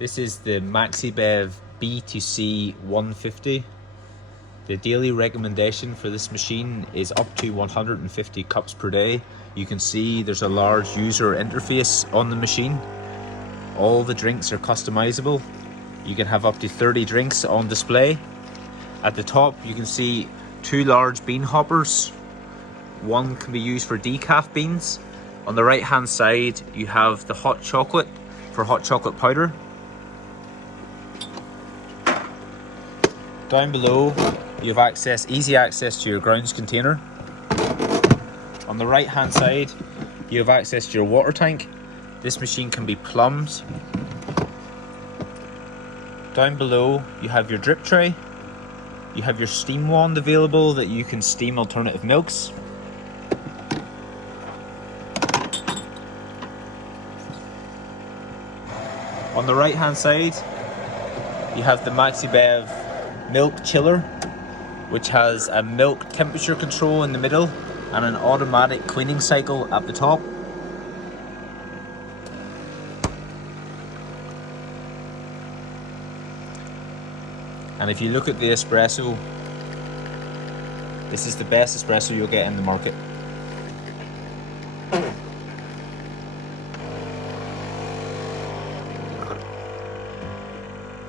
This is the Maxibev BTC150. The daily recommendation for this machine is up to 150 cups per day. You can see there's a large user interface on the machine. All the drinks are customizable. You can have up to 30 drinks on display. At the top you can see two large bean hoppers. One can be used for decaf beans. On the right hand side you have the hot chocolate for hot chocolate powder. Down below you have easy access to your grounds container. On the right hand side you have access to your water tank. This machine can be plumbed. Down below you have your drip tray. You have your steam wand available that you can steam alternative milks. On the right hand side you have the Maxibev milk chiller, which has a milk temperature control in the middle and an automatic cleaning cycle at the top. And if you look at the espresso, this is the best espresso you'll get in the market.